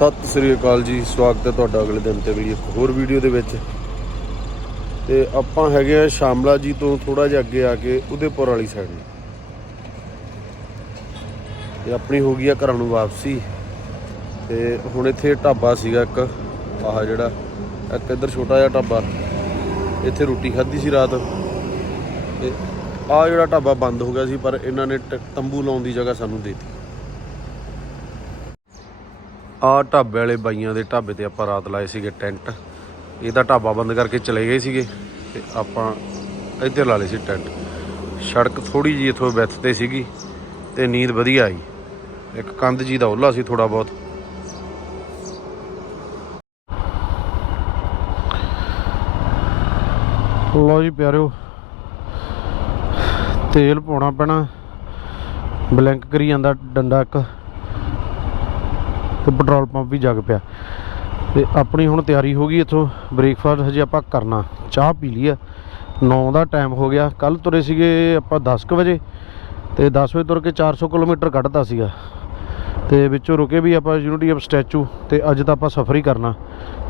ਸਤਿ ਸ੍ਰੀ ਅਕਾਲ ਜੀ, ਸਵਾਗਤ ਹੈ ਤੁਹਾਡਾ ਅਗਲੇ ਦਿਨ ਤੇ ਮੇਰੀ ਇੱਕ ਹੋਰ ਵੀਡੀਓ ਦੇ ਵਿੱਚ। ਤੇ ਆਪਾਂ ਹੈਗੇ ਆ ਸ਼ਾਮਲਾ ਜੀ ਤੋਂ ਥੋੜਾ ਜਿਹਾ ਅੱਗੇ ਆ ਕੇ ਉਦੇਪੁਰ ਵਾਲੀ ਸਾਈਡ ਨੂੰ ਤੇ ਆਪਣੀ ਹੋ ਗਈ ਆ ਘਰਾਂ ਨੂੰ ਵਾਪਸੀ। ਤੇ ਹੁਣ ਇੱਥੇ ਢਾਬਾ ਸੀਗਾ ਇੱਕ, ਆਹ ਜਿਹੜਾ, ਇੱਕ ਇੱਧਰ ਛੋਟਾ ਜਿਹਾ ਢਾਬਾ। ਇੱਥੇ ਰੋਟੀ ਖਾਧੀ ਸੀ ਰਾਤ। ਤੇ ਆਹ ਜਿਹੜਾ ਢਾਬਾ ਬੰਦ ਹੋ ਗਿਆ ਸੀ, ਪਰ ਇਹਨਾਂ ਨੇ ਟ- ਤੰਬੂ ਲਾਉਣ ਦੀ ਜਗ੍ਹਾ ਸਾਨੂੰ ਦੇ ਦਿੱਤੀ। ਆ ਢਾਬੇ ਵਾਲੇ ਬਾਈਆਂ ਦੇ ਢਾਬੇ ਤੇ ਆਪਾਂ ਰਾਤ ਲਾਏ ਸੀਗੇ ਟੈਂਟ। ਇਹਦਾ ਢਾਬਾ ਬੰਦ ਕਰਕੇ ਚਲੇ ਗਏ ਸੀਗੇ ਤੇ ਆਪਾਂ ਇੱਧਰ ਲਾ ਲਏ ਸੀ ਟੈਂਟ। ਸੜਕ ਥੋੜੀ ਜੀ ਇਥੋਂ ਵਿੱਥ ਤੇ ਸੀਗੀ ਤੇ ਨੀਂਦ ਵਧੀਆ ਆਈ। ਇੱਕ ਕੰਧ ਜੀ ਦਾ ਉਹਲਾ ਸੀ ਥੋੜਾ ਬਹੁਤ। ਲੋ ਜੀ ਪਿਆਰਿਓ, ਤੇਲ ਪਾਉਣਾ ਪੈਣਾ। ਬਲੈਂਕ ਕਰੀ ਜਾਂਦਾ ਡੰਡਾ ਇੱਕ। ਤੇ ਪੈਟਰੋਲ ਪੰਪ ਵੀ ਜਗ ਪਿਆ। ਤੇ ਆਪਣੀ ਹੁਣ ਤਿਆਰੀ ਹੋ ਗਈ ਇੱਥੋਂ। ਬ੍ਰੇਕਫਾਸਟ ਹਜੇ ਆਪਾਂ ਕਰਨਾ। ਚਾਹ ਪੀ ਲਈ ਆ। 9 ਦਾ ਟਾਈਮ ਹੋ ਗਿਆ। ਕੱਲ ਤੁਰੇ ਸੀਗੇ ਆਪਾਂ 10 ਕੁ ਵਜੇ। ਤੇ 10 ਵਜੇ ਤੁਰ ਕੇ 400 ਕਿਲੋਮੀਟਰ ਕੱਢਤਾ ਸੀਗਾ। ਤੇ ਵਿੱਚੋਂ ਰੁਕੇ ਵੀ ਆਪਾਂ ਯੂਨਿਟੀ ਆਫ ਸਟੈਚੂ ਤੇ ਅੱਜ ਤਾਂ ਆਪਾਂ ਸਫ਼ਰ ਹੀ ਕਰਨਾ।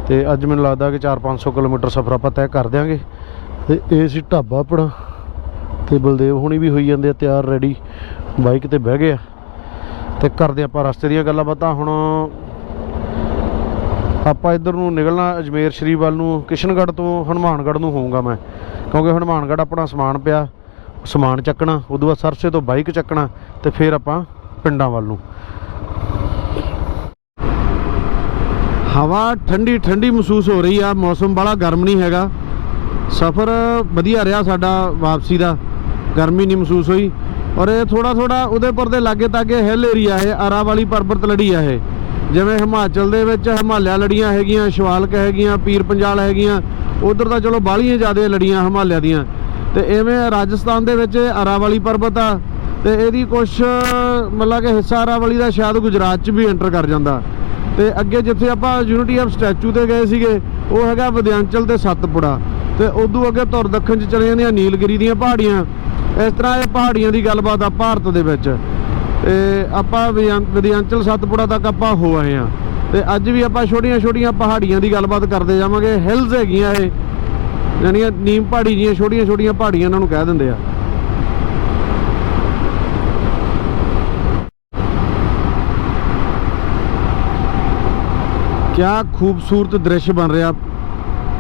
ਤੇ ਅੱਜ ਮੈਨੂੰ ਲੱਗਦਾ ਕਿ 4-500 ਕਿਲੋਮੀਟਰ ਸਫ਼ਰ ਆਪਾਂ ਤੈਅ ਕਰ ਦਿਆਂਗੇ। ਤੇ ਇਹ ਸੀ ਢਾਬਾ ਆਪਣਾ। ਤੇ ਬਲਦੇਵ ਹੁਣੀ ਵੀ ਹੋਈ ਜਾਂਦੇ ਆ ਤਿਆਰ ਰੈਡੀ ਬਾਈਕ ਤੇ ਬਹਿ ਗਏ ਆ। ਤੇ ਕਰਦੇ ਆਪਾਂ ਰਸਤੇ ਦੀਆਂ ਗੱਲਾਂ ਬਾਤਾਂ ਹੁਣ ਆਪਾਂ ਇੱਧਰ ਨੂੰ ਨਿਕਲਣਾ ਅਜਮੇਰ ਸ਼ਰੀਫ ਵੱਲ ਨੂੰ। ਕਿਸ਼ਨਗੜ੍ਹ ਤੋਂ ਹਨੂਮਾਨਗੜ੍ਹ ਨੂੰ ਹੋਊਗਾ ਮੈਂ। ਕਿਉਂਕਿ ਹਨੂਮਾਨਗੜ੍ਹ ਆਪਣਾ ਸਮਾਨ ਪਿਆ, ਸਮਾਨ ਚੱਕਣਾ, ਉਦੋਂ ਬਾਅਦ ਸਰਸੇ ਤੋਂ ਬਾਈਕ ਚੱਕਣਾ ਤੇ ਫਿਰ ਆਪਾਂ ਪਿੰਡਾਂ ਵੱਲ ਨੂੰ। ਹਵਾ ਠੰਡੀ ਠੰਡੀ ਮਹਿਸੂਸ ਹੋ ਰਹੀ ਆ, ਮੌਸਮ ਬੜਾ ਗਰਮ ਨਹੀਂ ਹੈਗਾ। ਸਫ਼ਰ ਵਧੀਆ ਰਿਹਾ ਸਾਡਾ ਵਾਪਸੀ ਦਾ। ਗਰਮੀ ਨਹੀਂ ਮਹਿਸੂਸ ਹੋਈ। ਔਰ ਇਹ ਥੋੜਾ ਥੋੜਾ ਉਦੇਪੁਰ ਦੇ ਲਾਗੇ ਤਾਗੇ ਹਿੱਲ ਏਰੀਆ ਹੈ ਆਰਾ ਵਾਲੀ ਪਰਬਤ ਲੜੀ ਆ ਇਹ। ਜਿਵੇਂ ਹਿਮਾਚਲ ਦੇ ਵਿੱਚ ਹਿਮਾਲਿਆ ਲੜੀਆਂ ਹੈਗੀਆਂ, ਸ਼ਿਵਾਲਕ ਹੈਗੀਆਂ, ਪੀਰ ਪੰਜਾਲ ਹੈਗੀਆਂ, ਉਧਰ ਤਾਂ ਚਲੋ ਬਾਹਲੀਆਂ ਜ਼ਿਆਦਾ ਲੜੀਆਂ ਹਿਮਾਲਿਆ ਦੀਆਂ। ਤੇ ਐਵੇਂ ਰਾਜਸਥਾਨ ਦੇ ਵਿੱਚ ਆਰਾਵਲੀ ਪਰਬਤ ਆ, ਤੇ ਇਹਦੀ ਕੁਛ, ਮਤਲਬ ਕਿ ਹਿੱਸਾ ਆਰਾਵਲੀ ਦਾ ਸ਼ਾਇਦ ਗੁਜਰਾਤ 'ਚ ਵੀ ਐਂਟਰ ਕਰ ਜਾਂਦਾ। ਤੇ ਅੱਗੇ ਜਿੱਥੇ ਆਪਾਂ ਯੂਨਿਟੀ ਆਫ ਸਟੈਚੂ ਤੇ ਗਏ ਸੀਗੇ, ਉਹ ਹੈਗਾ ਵਿਦਿਆਂਚਲ ਤੇ ਸਤਪੁੜਾ। ਤੇ ਉਦੋਂ ਅੱਗੇ ਧੁਰ ਦੱਖਣ 'ਚ ਚਲੇ ਜਾਂਦੀਆਂ, ਨੀਲਗਿਰੀ ਦੀਆਂ ਪਹਾੜੀਆਂ। ਇਸ ਤਰ੍ਹਾਂ ਇਹ ਪਹਾੜੀਆਂ ਦੀ ਗੱਲਬਾਤ ਆ ਭਾਰਤ ਦੇ ਵਿੱਚ। ਤੇ ਆਪਾਂ ਵਿਦਿਆਂ- ਵਿਦਿਆਂਚਲ ਸਤਪੁੜਾ ਤੱਕ ਆਪਾਂ ਹੋ ਆਏ ਆ ਤੇ ਅੱਜ ਵੀ ਆਪਾਂ ਛੋਟੀਆਂ ਛੋਟੀਆਂ ਪਹਾੜੀਆਂ ਦੀ ਗੱਲਬਾਤ ਕਰਦੇ ਜਾਵਾਂਗੇ। ਹਿਲਸ ਹੈਗੀਆਂ ਇਹ। ਯਾਨੀਆਂ ਨੀਮ ਪਹਾੜੀ ਜੀਆਂ ਛੋਟੀਆਂ ਛੋਟੀਆਂ ਪਹਾੜੀਆਂ ਇਹਨਾਂ ਨੂੰ ਕਹਿ ਦਿੰਦੇ ਆ। ਕਿਆ ਖੂਬਸੂਰਤ ਦ੍ਰਿਸ਼ ਬਣ ਰਿਹਾ।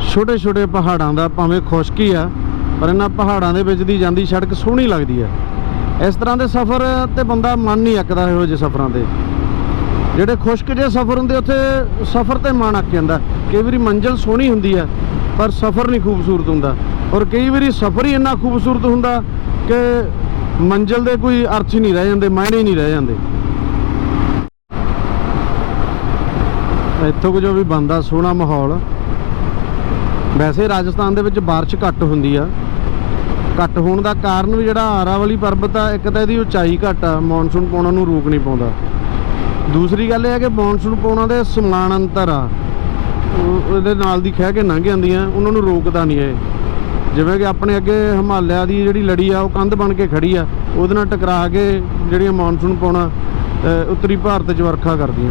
ਛੋਟੇ ਛੋਟੇ ਪਹਾੜਾਂ ਦਾ ਭਾਵੇਂ ਖੁਸ਼ਕੀ ਆ। ਪਰ ਇਹਨਾਂ ਪਹਾੜਾਂ ਦੇ ਵਿੱਚ ਦੀ ਜਾਂਦੀ ਸੜਕ ਸੋਹਣੀ ਲੱਗਦੀ ਹੈ। ਇਸ ਤਰ੍ਹਾਂ ਦੇ ਸਫ਼ਰ ਤੇ ਬੰਦਾ ਮਨ ਨਹੀਂ ਅੱਕਦਾ ਇਹੋ ਜਿਹੇ ਸਫ਼ਰਾਂ ਤੇ। ਜਿਹੜੇ ਖੁਸ਼ਕ ਜਿਹੇ ਸਫ਼ਰ ਹੁੰਦੇ, ਉੱਥੇ ਸਫ਼ਰ ਤੇ ਮਨ ਅੱਕ ਜਾਂਦਾ। ਕਈ ਵਾਰੀ ਮੰਜ਼ਿਲ ਸੋਹਣੀ ਹੁੰਦੀ ਹੈ, ਪਰ ਸਫ਼ਰ ਨਹੀਂ ਖੂਬਸੂਰਤ ਹੁੰਦਾ। ਔਰ ਕਈ ਵਾਰੀ ਸਫ਼ਰ ਹੀ ਇੰਨਾ ਖੂਬਸੂਰਤ ਹੁੰਦਾ ਕਿ ਮੰਜ਼ਿਲ ਦੇ ਕੋਈ ਅਰਥ ਹੀ ਨਹੀਂ ਰਹਿ ਜਾਂਦੇ, ਮਾਇਨੇ ਹੀ ਨਹੀਂ ਰਹਿ ਜਾਂਦੇ। ਇੱਥੋਂ ਕੁ ਜੋ ਵੀ ਬੰਦਾ ਸੋਹਣਾ ਮਾਹੌਲ। ਵੈਸੇ ਰਾਜਸਥਾਨ ਦੇ ਵਿੱਚ ਬਾਰਿਸ਼ ਘੱਟ ਹੁੰਦੀ ਆ। ਘੱਟ ਹੋਣ ਦਾ ਕਾਰਨ ਵੀ ਜਿਹੜਾ ਆਰਾਵਲੀ ਪਰਬਤ ਆ, ਇੱਕ ਤਾਂ ਇਹਦੀ ਉਚਾਈ ਘੱਟ ਆ ਮੌਨਸੂਨ ਪਾਉਣਾ ਨੂੰ ਰੋਕ ਨਹੀਂ ਪਾਉਂਦਾ। ਦੂਸਰੀ ਗੱਲ ਇਹ ਹੈ ਕਿ ਮੌਨਸੂਨ ਪਾਉਣਾ ਦੇ ਸਮਾਨ ਅੰਤਰ ਆ, ਉਹ- ਉਹਦੇ ਨਾਲ ਦੀ ਖਹਿ ਕੇ ਲੰਘ ਜਾਂਦੀਆਂ, ਉਹਨਾਂ ਨੂੰ ਰੋਕਦਾ ਨਹੀਂ ਇਹ। ਜਿਵੇਂ ਕਿ ਆਪਣੇ ਅੱਗੇ ਹਿਮਾਲਿਆ ਦੀ ਜਿਹੜੀ ਲੜੀ ਆ, ਉਹ ਕੰਧ ਬਣ ਕੇ ਖੜੀ ਆ, ਉਹਦੇ ਨਾਲ ਟਕਰਾ ਕੇ ਜਿਹੜੀਆਂ ਮੌਨਸੂਨ ਪਾਉਣਾ ਉੱਤਰੀ ਭਾਰਤ 'ਚ ਵਰਖਾ ਕਰਦੀਆਂ।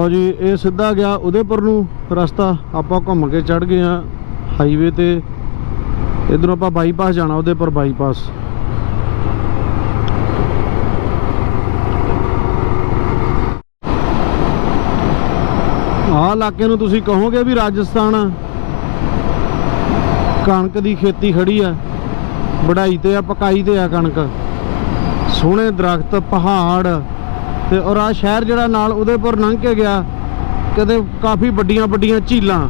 ਲਓ ਜੀ, ਇਹ ਸਿੱਧਾ ਗਿਆ ਉਦੇਪੁਰ ਨੂੰ, ਰਸਤਾ ਆਪਾਂ ਘੁੰਮ ਕੇ ਚੜ ਗਏ ਆ ਹਾਈਵੇ ਤੇ। ਇਧਰੋਂ ਆਪਾਂ ਬਾਈਪਾਸ ਜਾਣਾ ਉਦੇਪੁਰ ਬਾਈਪਾਸ ਆਹ ਇਲਾਕੇ ਨੂੰ ਤੁਸੀਂ ਕਹੋਗੇ ਵੀ ਰਾਜਸਥਾਨ ਕਣਕ ਦੀ ਖੇਤੀ ਖੜੀ ਆ, ਵਢਾਈ ਤੇ ਆ, ਪਕਾਈ ਤੇ ਆ ਕਣਕ। ਸੋਹਣੇ ਦਰਖਤ, ਪਹਾੜ ਤੇ ਔਰ ਆ ਸ਼ਹਿਰ ਜਿਹੜਾ ਨਾਲ ਉਦੇਪੁਰ ਲੰਘ ਕੇ ਗਿਆ, ਕਦੇ ਕਾਫੀ ਵੱਡੀਆਂ ਵੱਡੀਆਂ ਝੀਲਾਂ।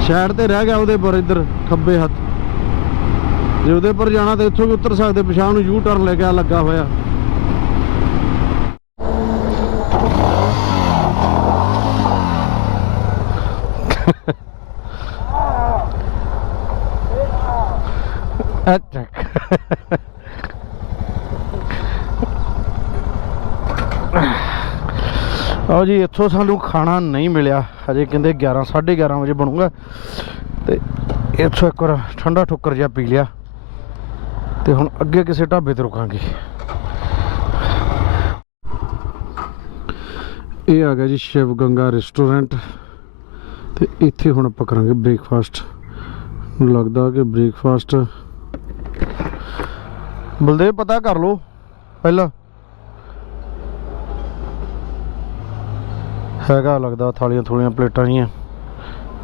ਸ਼ਹਿਰ ਤੇ ਰਹਿ ਗਿਆ ਉਦੇਪੁਰ ਇੱਧਰ, ਖੱਬੇ ਹੱਥ। ਜੇ ਉਦੇਪੁਰ ਜਾਣਾ ਤਾਂ ਇੱਥੋਂ ਵੀ ਉਤਰ ਸਕਦੇ, ਪਛਾਣ ਨੂੰ ਯੂ ਟਰਨ ਲੈ ਕੇ ਆ ਲੱਗਾ ਹੋਇਆ। ਆਓ ਜੀ, ਇੱਥੋਂ ਸਾਨੂੰ ਖਾਣਾ ਨਹੀਂ ਮਿਲਿਆ। ਹਜੇ ਕਹਿੰਦੇ 11 11:30 ਵਜੇ ਬਣੂਗਾ। ਤੇ ਇੱਥੋਂ ਇੱਕ ਵਾਰ ਠੰਡਾ ਠੁੱਕਰ ਜਿਹਾ ਪੀ ਲਿਆ। ਤੇ ਹੁਣ ਅੱਗੇ ਕਿਸੇ ਢਾਬੇ ਤੇ ਰੁਕਾਂਗੇ। ਇਹ ਆ ਗਿਆ ਜੀ ਸ਼ਿਵ ਗੰਗਾ ਰੈਸਟੋਰੈਂਟ ਤੇ ਇੱਥੇ ਹੁਣ ਆਪਾਂ ਕਰਾਂਗੇ ਬ੍ਰੇਕਫਾਸਟ ਲੱਗਦਾ ਕਿ ਬ੍ਰੇਕਫਾਸਟ ਬਲਦੇਵ, ਪਤਾ ਕਰ ਲਓ। ਪਹਿਲਾਂ ਹੈਗਾ ਲੱਗਦਾ, ਥਾਲੀਆਂ ਥੋੜੀਆਂ ਪਲੇਟਾਂ ਜੀਆਂ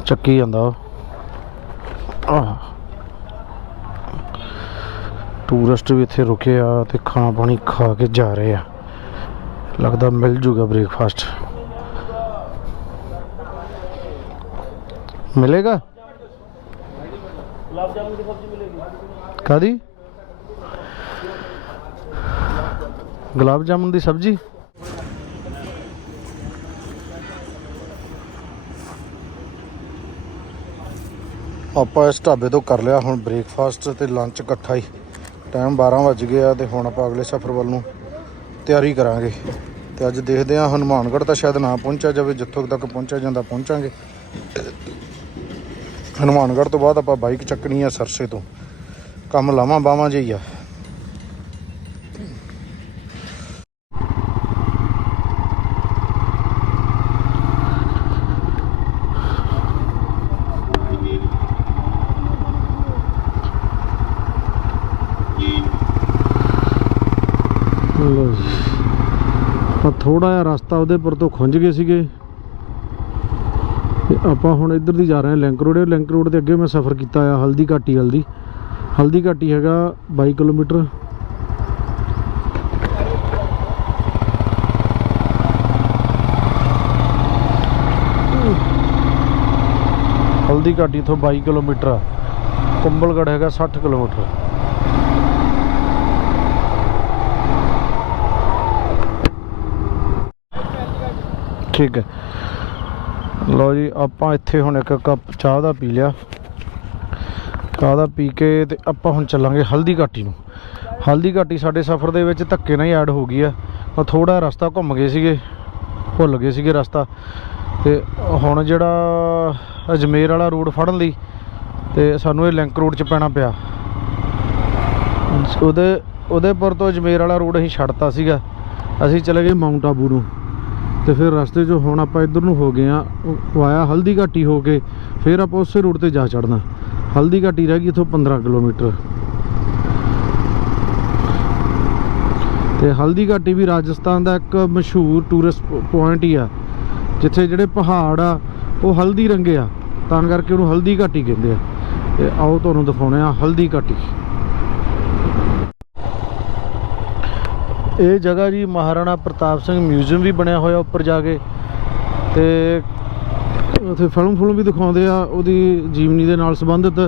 ਚੱਕੀ ਜਾਂਦਾ ਆਹ। ਟੂਰਿਸਟ ਵੀ ਇੱਥੇ ਰੁਕੇ ਆ ਤੇ ਖਾਣਾ ਪਾਣੀ ਖਾ ਕੇ ਜਾ ਰਹੇ ਆ। ਲੱਗਦਾ ਮਿਲ ਜੂਗਾ ਬ੍ਰੇਕਫਾਸਟ। ਮਿਲੇਗਾ? ਗੁਲਾਬ ਜਾਮੁਨ ਦੀ ਸਬਜ਼ੀ ਮਿਲੇਗੀ ਕਾਦੀ ਗੁਲਾਬ ਜਾਮੁਨ ਦੀ ਸਬਜ਼ੀ? ਆਪਾਂ ਇਸ ਢਾਬੇ ਤੋਂ ਕਰ ਲਿਆ ਹੁਣ ਬ੍ਰੇਕਫਾਸਟ ਤੇ ਲੰਚ ਇਕੱਠਾ ਹੀ। ਟਾਈਮ 12 ਵੱਜ ਗਿਆ ਤੇ ਹੁਣ ਆਪਾਂ ਅਗਲੇ ਸਫ਼ਰ ਵੱਲ ਨੂੰ ਤਿਆਰੀ ਕਰਾਂਗੇ। ਤੇ ਅੱਜ ਦੇਖਦੇ ਹਾਂ ਹਨੂਮਾਨਗੜ੍ਹ ਤਾਂ ਸ਼ਾਇਦ ਨਾ ਪਹੁੰਚਿਆ ਜਾਵੇ, ਜਿੱਥੋਂ ਤੱਕ ਪਹੁੰਚਿਆ ਜਾਂਦਾ ਪਹੁੰਚਾਂਗੇ। ਹਨੂਮਾਨਗੜ੍ਹ ਤੋਂ ਬਾਅਦ ਆਪਾਂ ਬਾਈਕ ਚੱਕਣੀ ਆ ਸਰਸੇ ਤੋਂ। ਕੰਮ ਲਾਵਾਂ ਬਾਵਾਂ ਜਿਹੀ ਆ ਲੋ ਜੀ ਆ ਥੋੜਾ ਜਿਹਾ ਰਸਤਾ ਉਹਦੇ ਤੋਂ ਖੁੰਝ ਗਏ ਸੀਗੇ। ਤੇ ਆਪਾਂ ਹੁਣ ਇੱਧਰ ਦੀ ਜਾ ਰਹੇ ਹਾਂ ਲਿੰਕ ਰੋਡ ਲਿੰਕ ਰੋਡ ਦੇ ਅੱਗੇ ਮੈਂ ਸਫ਼ਰ ਕੀਤਾ ਆ ਹਲਦੀ ਘਾਟੀ ਹਲਦੀ ਹਲਦੀ ਘਾਟੀ ਹੈਗਾ 22 ਕਿਲੋਮੀਟਰ। ਹਲਦੀ ਘਾਟੀ ਤੋਂ 22 ਕਿਲੋਮੀਟਰ ਆ। ਕੁੰਬਲਗੜ ਹੈਗਾ 60 ਕਿਲੋਮੀਟਰ। ਠੀਕ ਹੈ। ਲਓ ਜੀ, ਆਪਾਂ ਇੱਥੇ ਹੁਣ ਇੱਕ ਕੱਪ ਚਾਹ ਦਾ ਪੀ ਲਿਆ। ਚਾਹ ਦਾ ਪੀ ਕੇ ਤੇ ਆਪਾਂ ਹੁਣ ਚੱਲਾਂਗੇ ਹਲਦੀ ਘਾਟੀ ਨੂੰ। ਹਲਦੀ ਘਾਟੀ ਸਾਡੇ ਸਫ਼ਰ ਦੇ ਵਿੱਚ ਧੱਕੇ ਨਾਲ ਹੀ ਐਡ ਹੋ ਗਈ ਆ। ਉਹ ਥੋੜਾ ਰਸਤਾ ਘੁੰਮ ਗਏ ਸੀਗੇ, ਭੁੱਲ ਗਏ ਸੀਗੇ ਰਸਤਾ। ਤੇ ਹੁਣ ਜਿਹੜਾ ਅਜਮੇਰ ਵਾਲਾ ਰੋਡ ਫੜਨ ਲਈ, ਤੇ ਸਾਨੂੰ ਇਹ ਲਿੰਕ ਰੋਡ 'ਚ ਪੈਣਾ ਪਿਆ। ਉਹਦੇ ਉਹਦੇ ਤੋਂ ਅਜਮੇਰ ਵਾਲਾ ਰੋਡ ਅਸੀਂ ਛੱਡਤਾ ਸੀਗਾ। ਅਸੀਂ ਚਲੇ ਗਏ ਮਾਊਂਟ ਆਬੂ ਨੂੰ। ਤੇ ਫਿਰ ਰਸਤੇ 'ਚੋਂ ਹੁਣ ਆਪਾਂ ਇੱਧਰ ਨੂੰ ਹੋ ਗਏ ਆ ਵਾਇਆ ਹਲਦੀ ਘਾਟੀ ਹੋ ਕੇ, ਫਿਰ ਆਪਾਂ ਉਸੇ ਰੂਟ ਤੇ ਜਾ ਚੜਨਾ ਹਲਦੀ ਘਾਟੀ ਰਹਿ ਗਈ ਇੱਥੋਂ 15 ਕਿਲੋਮੀਟਰ। ਤੇ ਹਲਦੀ ਘਾਟੀ ਵੀ ਰਾਜਸਥਾਨ ਦਾ ਇੱਕ ਮਸ਼ਹੂਰ ਟੂਰਿਸਟ ਪੁਆਇੰਟ ਹੀ ਆ, ਜਿੱਥੇ ਜਿਹੜੇ ਪਹਾੜ ਆ, ਉਹ ਹਲਦੀ ਰੰਗੇ ਆ, ਤਾਂ ਕਰਕੇ ਉਹਨੂੰ ਹਲਦੀ ਘਾਟੀ ਕਹਿੰਦੇ ਆ। ਤੇ ਆਓ ਤੁਹਾਨੂੰ ਦਿਖਾਉਣੇ ਆ ਹਲਦੀ ਘਾਟੀ। ਇਹ ਜਗ੍ਹਾ ਜੀ ਮਹਾਰਾਣਾ ਪ੍ਰਤਾਪ ਸਿੰਘ ਮਿਊਜ਼ੀਅਮ ਵੀ ਬਣਿਆ ਹੋਇਆ ਉੱਪਰ ਜਾ ਕੇ ਤੇ ਉੱਥੇ ਫਿਲਮ ਫਿਲਮ ਵੀ ਦਿਖਾਉਂਦੇ ਆ, ਉਹਦੀ ਜੀਵਨੀ ਦੇ ਨਾਲ ਸੰਬੰਧਿਤ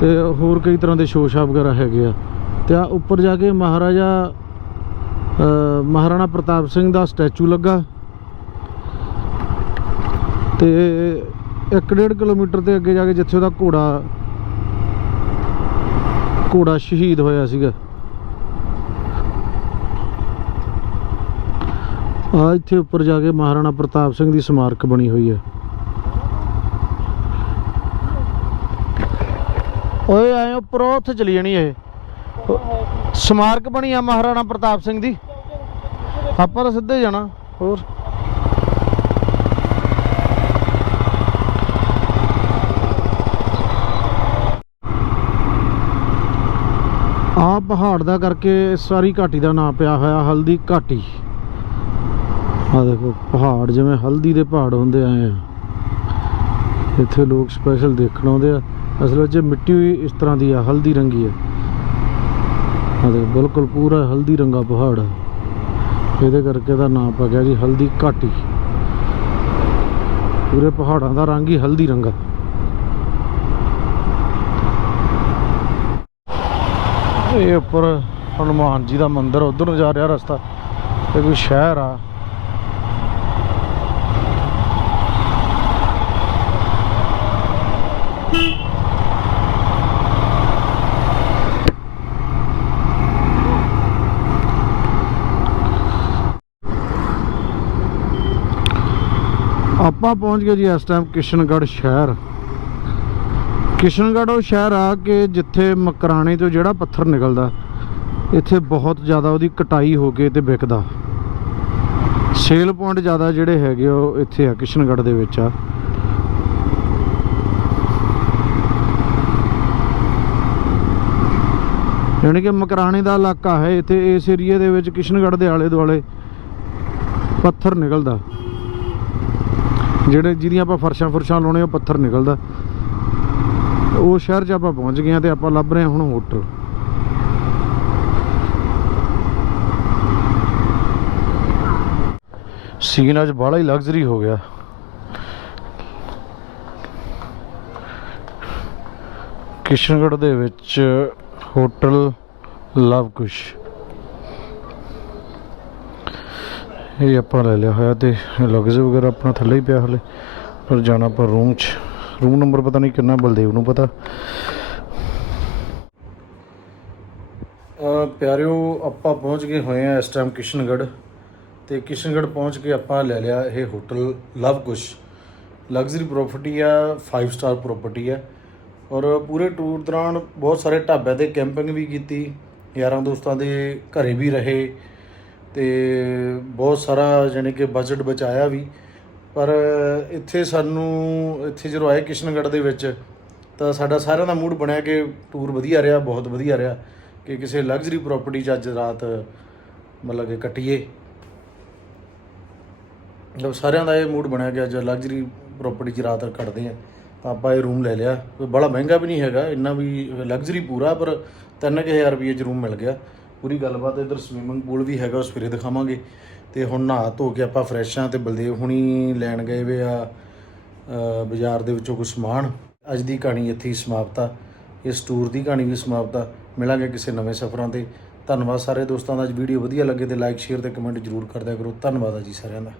ਤੇ ਹੋਰ ਕਈ ਤਰ੍ਹਾਂ ਦੇ ਸ਼ੋਸ਼ਾ ਵਗੈਰਾ ਹੈਗੇ ਆ। ਤੇ ਆ ਉੱਪਰ ਜਾ ਕੇ ਮਹਾਰਾਜਾ ਮਹਾਰਾਣਾ ਪ੍ਰਤਾਪ ਸਿੰਘ ਦਾ ਸਟੈਚੂ ਲੱਗਾ ਤੇ 1.5 ਕਿਲੋਮੀਟਰ ਤੇ ਅੱਗੇ ਜਾ ਕੇ ਜਿੱਥੇ ਉਹਦਾ ਘੋੜਾ ਘੋੜਾ ਸ਼ਹੀਦ ਹੋਇਆ ਸੀਗਾ। ਆ ਇੱਥੇ ਉੱਪਰ ਜਾ ਕੇ ਮਹਾਰਾਣਾ ਪ੍ਰਤਾਪ ਸਿੰਘ ਦੀ ਸਮਾਰਕ ਬਣੀ ਹੋਈ ਹੈ। ਓਏ ਆਏ ਉੱਪਰ ਉੱਥੇ ਚਲੀ ਜਾਣੀ ਇਹ। ਸਮਾਰਕ ਬਣੀ ਆ ਮਹਾਰਾਣਾ ਪ੍ਰਤਾਪ ਸਿੰਘ ਦੀ। ਆਪਾਂ ਤਾਂ ਸਿੱਧੇ ਜਾਣਾ, ਹੋਰ। ਆ ਪਹਾੜ ਦਾ ਕਰਕੇ ਸਾਰੀ ਘਾਟੀ ਦਾ ਨਾਮ ਪਿਆ ਹੋਇਆ, ਹਲਦੀ ਘਾਟੀ। ਆ ਦੇਖੋ, ਪਹਾੜ ਜਿਵੇਂ ਹਲਦੀ ਦੇ ਪਹਾੜ ਹੁੰਦੇ ਆਏ ਆ। ਇੱਥੇ ਲੋਕ ਸਪੈਸ਼ਲ ਦੇਖਣ ਆਉਂਦੇ ਆ। ਅਸਲ ਵਿੱਚ ਮਿੱਟੀ ਵੀ ਇਸ ਤਰ੍ਹਾਂ ਦੀ ਆ, ਹਲਦੀ ਰੰਗੀ ਆ। ਆ ਦੇ ਬਿਲਕੁਲ ਪੂਰਾ ਹਲਦੀ ਰੰਗਾ ਪਹਾੜ। ਆ ਇਹਦੇ ਕਰਕੇ ਦਾ ਨਾਮ ਪੈ ਗਿਆ ਜੀ ਹਲਦੀ ਘਾਟੀ ਪੂਰੇ ਪਹਾੜਾਂ ਦਾ ਰੰਗ ਹੀ ਹਲਦੀ ਰੰਗਾ ਇਹ ਉੱਪਰ ਹਨੂਮਾਨ ਜੀ ਦਾ ਮੰਦਿਰ ਉਧਰ ਨੂੰ ਜਾ ਰਿਹਾ ਰਸਤਾ। ਇਹ ਕੋਈ ਸ਼ਹਿਰ ਆ। ਆਪਾਂ ਪਹੁੰਚ ਗਏ ਜੀ ਇਸ ਟਾਈਮ ਕਿਸ਼ਨਗੜ੍ਹ ਸ਼ਹਿਰ। ਕਿਸ਼ਨਗੜ੍ਹ ਉਹ ਸ਼ਹਿਰ ਆ ਕਿ ਜਿੱਥੇ ਮਕਰਾਣੇ ਤੋਂ ਜਿਹੜਾ ਪੱਥਰ ਨਿਕਲਦਾ, ਇੱਥੇ ਬਹੁਤ ਜ਼ਿਆਦਾ ਉਹਦੀ ਕਟਾਈ ਹੋ ਕੇ ਤੇ ਵਿਕਦਾ। ਸੇਲ ਪੁਆਇੰਟ ਜ਼ਿਆਦਾ ਜਿਹੜੇ ਹੈਗੇ ਉਹ ਇੱਥੇ ਆ ਕਿਸ਼ਨਗੜ੍ਹ ਦੇ ਵਿੱਚ ਆ। ਯਾਨੀ ਕਿ ਮਕਰਾਣੇ ਦਾ ਇਲਾਕਾ ਹੈ, ਇੱਥੇ ਇਸ ਏਰੀਏ ਦੇ ਵਿੱਚ ਕਿਸ਼ਨਗੜ੍ਹ ਦੇ ਆਲੇ ਦੁਆਲੇ ਪੱਥਰ ਨਿਕਲਦਾ। ਜਿਹੜੇ ਜਿਹਦੀਆਂ ਆਪਾਂ ਫਰਸ਼ਾਂ ਫੁਰਸ਼ਾਂ ਲਾਉਣੇ, ਉਹ ਪੱਥਰ ਨਿਕਲਦਾ। ਉਹ ਸ਼ਹਿਰ 'ਚ ਆਪਾਂ ਪਹੁੰਚ ਗਏ ਹਾਂ ਤੇ ਆਪਾਂ ਲੱਭ ਰਹੇ ਹੁਣ ਹੋਟਲ। ਸੀਨ ਅੱਜ ਬਾਹਲਾ ਹੀ ਲਗਜ਼ਰੀ ਹੋ ਗਿਆ। ਕਿਸ਼ਨਗੜ੍ਹ ਦੇ ਵਿੱਚ ਹੋਟਲ ਲਵ ਕੁਸ਼ ਇਹ ਆਪਾਂ ਲੈ ਲਿਆ ਹੋਇਆ ਤੇ ਲਗਜ਼ ਵਗੈਰਾ ਆਪਣਾ ਥੱਲੇ ਹੀ ਪਿਆ ਹਲੇ। ਪਰ ਜਾਣਾ ਆਪਾਂ ਰੂਮ 'ਚ। ਰੂਮ ਨੰਬਰ ਪਤਾ ਨਹੀਂ ਕਿੰਨਾ, ਬਲਦੇਵ ਨੂੰ ਪਤਾ। ਪਿਆਰਿਓ, ਆਪਾਂ ਪਹੁੰਚ ਗਏ ਹੋਏ ਆ ਇਸ ਟਾਈਮ ਕਿਸ਼ਨਗੜ੍ਹ। ਤੇ ਕਿਸ਼ਨਗੜ੍ਹ ਪਹੁੰਚ ਕੇ ਆਪਾਂ ਲੈ ਲਿਆ ਇਹ hotel Luv Kush luxury property ਆ 5 ਸਟਾਰ ਪ੍ਰਾਪਰਟੀ ਆ। ਔਰ ਪੂਰੇ ਟੂਰ ਦੌਰਾਨ ਬਹੁਤ ਸਾਰੇ ਢਾਬਿਆਂ ਤੇ ਕੈਂਪਿੰਗ ਵੀ ਕੀਤੀ। ਯਾਰਾਂ ਦੋਸਤਾਂ ਦੇ ਘਰੇ ਵੀ ਰਹੇ। ਤੇ ਬਹੁਤ ਸਾਰਾ ਯਾਨੀ ਕਿ ਬਜਟ ਬਚਾਇਆ ਵੀ। ਪਰ ਇੱਥੇ ਸਾਨੂੰ, ਇੱਥੇ ਜਦੋਂ ਆਏ ਕਿਸ਼ਨਗੜ੍ਹ ਦੇ ਵਿੱਚ, ਤਾਂ ਸਾਡਾ ਸਾਰਿਆਂ ਦਾ ਮੂਡ ਬਣਿਆ ਕਿ ਟੂਰ ਵਧੀਆ ਰਿਹਾ, ਬਹੁਤ ਵਧੀਆ ਰਿਹਾ। ਕਿ ਕਿਸੇ ਲਗਜ਼ਰੀ ਪ੍ਰਾਪਰਟੀ 'ਚ ਅੱਜ ਰਾਤ ਮਤਲਬ ਕਿ ਕੱਟੀਏ। ਜਦ ਸਾਰਿਆਂ ਦਾ ਇਹ ਮੂਡ ਬਣਿਆ ਕਿ ਅੱਜ ਲਗਜ਼ਰੀ ਪ੍ਰਾਪਰਟੀ 'ਚ ਰਾਤ ਕੱਟਦੇ ਆ। ਤਾਂ ਆਪਾਂ ਇਹ ਰੂਮ ਲੈ ਲਿਆ। ਕੋਈ ਬੜਾ ਮਹਿੰਗਾ ਵੀ ਨਹੀਂ ਹੈਗਾ, ਇੰਨਾ ਵੀ ਲਗਜ਼ਰੀ ਪੂਰਾ, ਪਰ 3000 ਰੁਪਏ 'ਚ ਰੂਮ ਮਿਲ ਗਿਆ। ਪੂਰੀ ਗੱਲਬਾਤ ਇੱਧਰ ਸਵਿਮਿੰਗ ਪੂਲ ਵੀ ਹੈਗਾ ਉਸ ਫਿਰੇ ਦਿਖਾਵਾਂਗੇ। ਤੇ ਹੁਣ ਨਹਾ ਧੋ ਕੇ ਆਪਾਂ ਫਰੈਸ਼ ਆ ਤੇ ਬਲਦੇਵ ਹੁਣੀ ਲੈਣ ਗਏ ਵੇ ਆ ਬਾਜ਼ਾਰ ਦੇ ਵਿੱਚੋਂ ਕੁਝ ਸਮਾਨ। ਅੱਜ ਦੀ ਕਹਾਣੀ ਇੱਥੇ ਹੀ ਸਮਾਪਤ ਆ। ਇਸ ਟੂਰ ਦੀ ਕਹਾਣੀ ਵੀ ਸਮਾਪਤ ਆ। ਮਿਲਾਂਗੇ ਕਿਸੇ ਨਵੇਂ ਸਫ਼ਰਾਂ ਤੇ। ਧੰਨਵਾਦ ਸਾਰੇ ਦੋਸਤਾਂ ਦਾ। ਅੱਜ ਵੀਡੀਓ ਵਧੀਆ ਲੱਗੇ ਤੇ ਲਾਈਕ ਸ਼ੇਅਰ ਤੇ ਕਮੈਂਟ ਜਰੂਰ ਕਰਦਿਆ ਕਰੋ। ਧੰਨਵਾਦ ਆ ਜੀ ਸਾਰਿਆਂ ਦਾ।